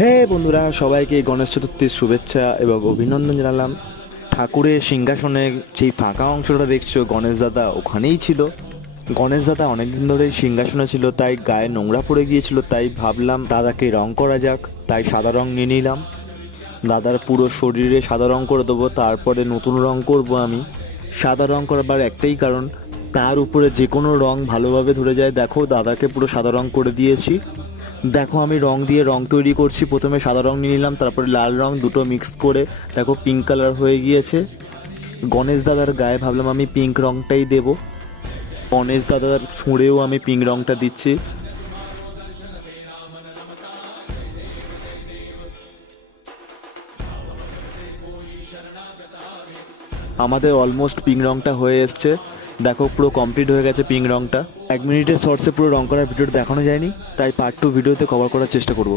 হে বন্ধুরা, সবাইকে গণেশ চতুর্থীর শুভেচ্ছা এবং অভিনন্দন জানালাম। ঠাকুরের সিংহাসনে যেই ফাঁকা অংশটা দেখছো, গণেশ দাদা ওখানেই ছিল। গণেশ দাদা অনেকদিন ধরেই সিংহাসনে ছিল, তাই গায়ে নোংরা পড়ে গিয়েছিল, তাই ভাবলাম দাদাকে রং করা যাক, তাই সাদা রং নিয়ে নিলাম। দাদার পুরো শরীরে সাদা রং করে দেবো, তারপরে নতুন রং করব আমি। সাদা রং করবার একটাই কারণ, তার উপরে যে কোনো রং ভালোভাবে ধরে যায়। দেখো, দাদাকে পুরো সাদা রং করে দিয়েছি। দেখো, আমি রং দিয়ে রং তৈরি করছি। প্রথমে সাদা রং নিয়ে নিলাম, তারপরে লাল রং, দুটো মিক্স করে দেখো পিঙ্ক কালার হয়ে গিয়েছে। গণেশ দাদার গায়ে ভাবলাম আমি পিঙ্ক রংটাই দেব। গণেশ দাদার সুঁড়েও আমি পিঙ্ক রংটা দিচ্ছি। আমাদের অলমোস্ট পিঙ্ক রংটা হয়ে এসছে। দেখো, পুরো কমপ্লিট হয়ে গেছে পিঙ্ক রংটা। 1 মিনিটের শর্টসে পুরো রং করার ভিডিওটা দেখানো যায়নি, তাই পার্ট 2 ভিডিওতে কভার করার চেষ্টা করব।